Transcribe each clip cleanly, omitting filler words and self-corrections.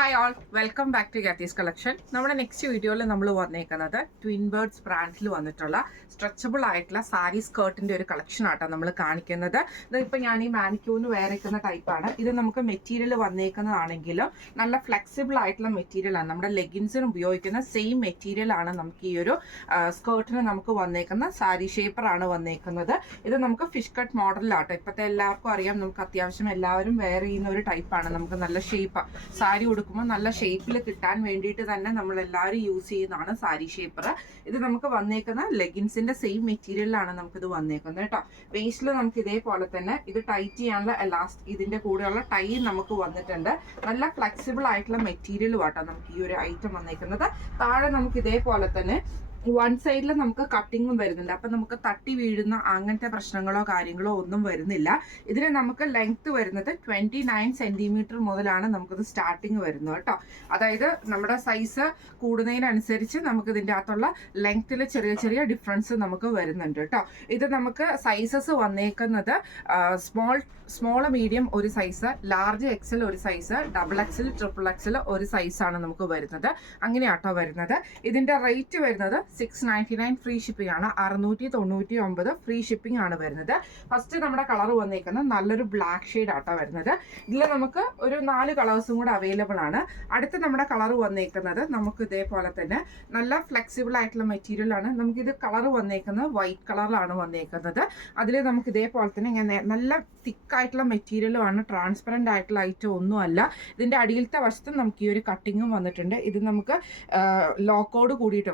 Hi all, welcome back to ഗാത്തീസ് collection. നമ്മുടെ next വീഡിയോയിൽ നമ്മൾ വന്നേക്കുന്നത് ട്വിൻ ബേർഡ്സ് ബ്രാൻഡിൽ വന്നിട്ടുള്ള സ്ട്രെച്ചബിൾ ആയിട്ടുള്ള സാരി സ്കേർട്ടിന്റെ ഒരു കളക്ഷൻ ആട്ടോ നമ്മൾ കാണിക്കുന്നത്. ഇതിപ്പോൾ ഞാൻ ഈ മാനിക്യൂന് വേറെക്കുന്ന ടൈപ്പാണ്. ഇത് നമുക്ക് മെറ്റീരിയൽ വന്നേക്കുന്നതാണെങ്കിലും നല്ല ഫ്ലെക്സിബിൾ ആയിട്ടുള്ള മെറ്റീരിയൽ ആണ്. നമ്മുടെ ലെഗിൻസിന് ഉപയോഗിക്കുന്ന സെയിം മെറ്റീരിയൽ ആണ് നമുക്ക് ഈ ഒരു സ്കേർട്ടിന് നമുക്ക് വന്നേക്കുന്ന സാരി ഷേപ്പറാണ് വന്നേക്കുന്നത്. ഇത് നമുക്ക് ഫിഷ് കട്ട് മോഡലിലാട്ടോ. ഇപ്പോഴത്തെ എല്ലാവർക്കും അറിയാം, നമുക്ക് അത്യാവശ്യം എല്ലാവരും വെയർ ചെയ്യുന്ന ഒരു ടൈപ്പാണ്. നമുക്ക് നല്ല ഷേപ്പ് സാരി കൊടുക്കുമ്പോൾ നല്ല ഷേപ്പിൽ കിട്ടാൻ വേണ്ടിയിട്ട് തന്നെ നമ്മൾ എല്ലാവരും യൂസ് ചെയ്യുന്നതാണ് സാരി ഷേപ്പർ. ഇത് നമുക്ക് വന്നേക്കുന്ന ലെഗിൻസിന്റെ സെയിം മെറ്റീരിയലാണ് നമുക്കിത് വന്നേക്കുന്നത് കേട്ടോ. വേസ്റ്റിൽ നമുക്ക് ഇതേപോലെ തന്നെ ഇത് ടൈറ്റ് ചെയ്യാനുള്ള എലാസ്റ്റിക് ഇതിന്റെ കൂടെയുള്ള ടൈ നമുക്ക് വന്നിട്ടുണ്ട്. നല്ല ഫ്ലെക്സിബിൾ ആയിട്ടുള്ള മെറ്റീരിയലും ആട്ടോ നമുക്ക് ഈ ഒരു ഐറ്റം വന്നേക്കുന്നത്. താഴെ നമുക്ക് ഇതേപോലെ തന്നെ വൺ സൈഡിൽ നമുക്ക് കട്ടിങ്ങും വരുന്നുണ്ട്. അപ്പം നമുക്ക് തട്ടി വീഴുന്ന അങ്ങനത്തെ പ്രശ്നങ്ങളോ കാര്യങ്ങളോ ഒന്നും വരുന്നില്ല. ഇതിന് നമുക്ക് ലെങ്ത് വരുന്നത് 29 സെന്റിമീറ്റർ മുതലാണ് നമുക്കിത് സ്റ്റാർട്ടിങ് വരുന്നത് കേട്ടോ. അതായത് നമ്മുടെ സൈസ് കൂടുന്നതിനനുസരിച്ച് നമുക്ക് ഇതിൻ്റെ അകത്തുള്ള ലെങ്ത്തിൽ ചെറിയ ചെറിയ ഡിഫറൻസ് നമുക്ക് വരുന്നുണ്ട് കേട്ടോ. ഇത് നമുക്ക് സൈസസ് വന്നേക്കുന്നത് സ്മോൾ മീഡിയം ഒരു സൈസ്, ലാർജ് എക്സൽ ഒരു size, double XL, triple XL ഒരു സൈസാണ് നമുക്ക് വരുന്നത്. അങ്ങനെയാട്ടോ വരുന്നത്. ഇതിൻ്റെ റേറ്റ് വരുന്നത് 699 ഫ്രീ ഷിപ്പിംഗ് ആണ്. 699 ഫ്രീ ഷിപ്പിംഗ് ആണ് വരുന്നത്. ഫസ്റ്റ് നമ്മുടെ കളർ വന്നേക്കുന്നത് നല്ലൊരു ബ്ലാക്ക് ഷെയ്ഡ് ആട്ടോ വരുന്നത്. ഇതിൽ നമുക്ക് ഒരു 4 കളേഴ്സും കൂടെ അവൈലബിൾ ആണ്. അടുത്ത നമ്മുടെ കളർ വന്നേക്കുന്നത് നമുക്ക് ഇതേപോലെ തന്നെ നല്ല ഫ്ലെക്സിബിൾ ആയിട്ടുള്ള മെറ്റീരിയൽ ആണ്. നമുക്കിത് കളർ വന്നേക്കുന്നത് വൈറ്റ് കളറിലാണ് വന്നേക്കുന്നത്. അതിൽ നമുക്ക് ഇതേപോലെ തന്നെ ഇങ്ങനെ നല്ല തിക്കായിട്ടുള്ള മെറ്റീരിയലും ആണ്. ട്രാൻസ്പെറൻ്റ് ആയിട്ടുള്ള ഐറ്റം ഒന്നുമല്ല. ഇതിൻ്റെ അടിയിലത്തെ വശത്തും നമുക്ക് ഈ ഒരു കട്ടിങ്ങും വന്നിട്ടുണ്ട്. ഇത് നമുക്ക് ലോക്കോട് കൂടിയിട്ട്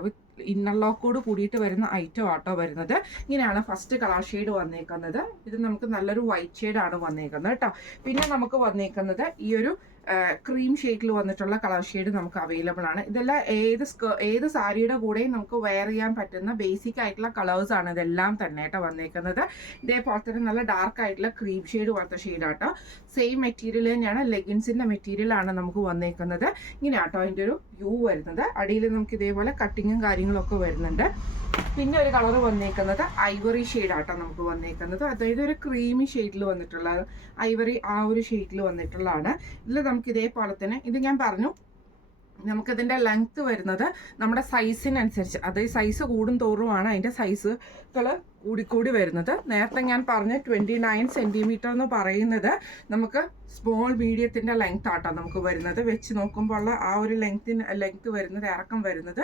ഇന്നർ ലോക്കോട് കൂടിയിട്ട് വരുന്ന ഐറ്റം ആട്ടോ വരുന്നത്. ഇങ്ങനെയാണ് ഫസ്റ്റ് കളർ ഷെയ്ഡ് വന്നേക്കുന്നത്. ഇത് നമുക്ക് നല്ലൊരു വൈറ്റ് ഷെയ്ഡാണ് വന്നേക്കുന്നത് കേട്ടോ. പിന്നെ നമുക്ക് വന്നേക്കുന്നത് ഈ ഒരു ക്രീം ഷെയ്ഡിൽ വന്നിട്ടുള്ള കളർ ഷെയ്ഡ് നമുക്ക് അവൈലബിൾ ആണ്. ഇതെല്ലാം ഏത് സാരിയുടെ കൂടെയും നമുക്ക് വെയർ ചെയ്യാൻ പറ്റുന്ന ബേസിക് ആയിട്ടുള്ള കളേഴ്സ് ആണ് ഇതെല്ലാം തന്നെ കേട്ടോ വന്നേക്കുന്നത്. ഇതേപോലെ തന്നെ നല്ല ഡാർക്ക് ആയിട്ടുള്ള ക്രീം ഷെയ്ഡ് പോലത്തെ ഷെയ്ഡാട്ടോ. സെയിം മെറ്റീരിയൽ തന്നെയാണ്, ലെഗിൻസിന്റെ മെറ്റീരിയൽ ആണ് നമുക്ക് വന്നേക്കുന്നത്. ഇങ്ങനെയാട്ടോ അതിൻ്റെ ഒരു വ്യൂ വരുന്നത്. അടിയിൽ നമുക്ക് ഇതേപോലെ കട്ടിങ്ങും കാര്യങ്ങളൊക്കെ വരുന്നുണ്ട്. പിന്നെ ഒരു കളർ വന്നേക്കുന്നത് ഐവറി ഷെയ്ഡാട്ടോ നമുക്ക് വന്നേക്കുന്നത്. അതായത് ഒരു ക്രീമി ഷെയ്ഡിൽ വന്നിട്ടുള്ള ഐവറി ആ ഒരു ഷെയ്ഡിൽ വന്നിട്ടുള്ളതാണ്. ഇതിൽ നമുക്ക് ഇതേപോലെ തന്നെ ഇത് ഞാൻ പറഞ്ഞു നമുക്കിതിൻ്റെ ലെങ്ത്ത് വരുന്നത് നമ്മുടെ സൈസിനനുസരിച്ച്, അതായത് സൈസ് കൂടും തോറുമാണ് അതിൻ്റെ സൈസുകൾ കൂടിക്കൂടി വരുന്നത്. നേരത്തെ ഞാൻ പറഞ്ഞ 29 സെൻറ്റിമീറ്റർ എന്ന് പറയുന്നത് നമുക്ക് സ്മോൾ മീഡിയത്തിൻ്റെ ലെങ്ത് ആട്ടോ നമുക്ക് വരുന്നത്. വെച്ച് നോക്കുമ്പോൾ ഉള്ള ആ ഒരു ലെങ്ത് വരുന്നത്, ഇറക്കം വരുന്നത്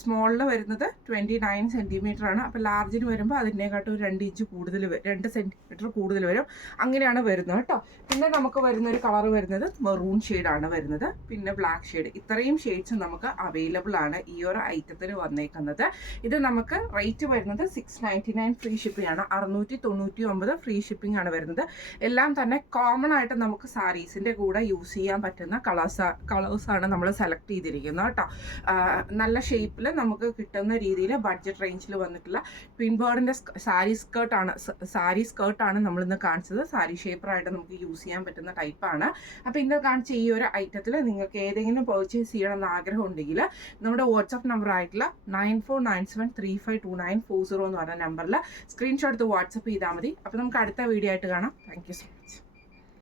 സ്മോളിൽ വരുന്നത് 29 സെൻറ്റിമീറ്റർ ആണ്. അപ്പോൾ ലാർജിന് വരുമ്പോൾ അതിനേക്കാട്ടും ഒരു 2 ഇഞ്ച് കൂടുതൽ 2 സെൻറ്റിമീറ്റർ കൂടുതൽ വരും. അങ്ങനെയാണ് വരുന്നത് കേട്ടോ. പിന്നെ നമുക്ക് വരുന്ന ഒരു കളർ വരുന്നത് മെറൂൺ ഷെയ്ഡാണ് വരുന്നത്. പിന്നെ ബ്ലാക്ക് ഷെയ്ഡ്. ഇത്രയും ഷെയ്ഡ്സ് നമുക്ക് അവൈലബിൾ ആണ് ഈ ഒരു ഐറ്റത്തിന് വന്നേക്കുന്നത്. ഇത് നമുക്ക് റേറ്റ് വരുന്നത് 699 ഫ്രീ ഷിപ്പിംഗ് ആണ്. 699 ഫ്രീ ഷിപ്പിംഗ് ആണ് വരുന്നത്. എല്ലാം തന്നെ കോമൺ ആയിട്ട് നമുക്ക് സാരീസിന്റെ കൂടെ യൂസ് ചെയ്യാൻ പറ്റുന്ന കളേഴ്സാണ് നമ്മൾ സെലക്ട് ചെയ്തിരിക്കുന്നത് കേട്ടോ. നല്ല ഷേപ്പിൽ നമുക്ക് കിട്ടുന്ന രീതിയിൽ ബഡ്ജറ്റ് റേഞ്ചിൽ വന്നിട്ടുള്ള ട്വിൻ ബേർഡിന്റെ സാരി സ്കേർട്ടാണ് നമ്മളിന്ന് കാണിച്ചത്. സാരി ഷേപ്പറായിട്ട് നമുക്ക് യൂസ് ചെയ്യാൻ പറ്റുന്ന ടൈപ്പാണ്. അപ്പോൾ ഇന്ന് കാണിച്ച ഈ ഒരു ഐറ്റത്തിൽ നിങ്ങൾക്ക് ഏതെങ്കിലും പർച്ചേസ് ചെയ്യണം എന്ന് ആഗ്രഹം ഉണ്ടെങ്കിൽ നമ്മുടെ വാട്സ്ആപ്പ് നമ്പർ ആയിട്ടുള്ള 9497352940 എന്ന് പറഞ്ഞ നമ്പറിൽ സ്ക്രീൻഷോട്ട് എടുത്ത് വാട്സ്ആപ്പ് ചെയ്താൽ മതി. അപ്പോൾ നമുക്ക് അടുത്ത വീഡിയോ ആയിട്ട് കാണാം. Thank you so much.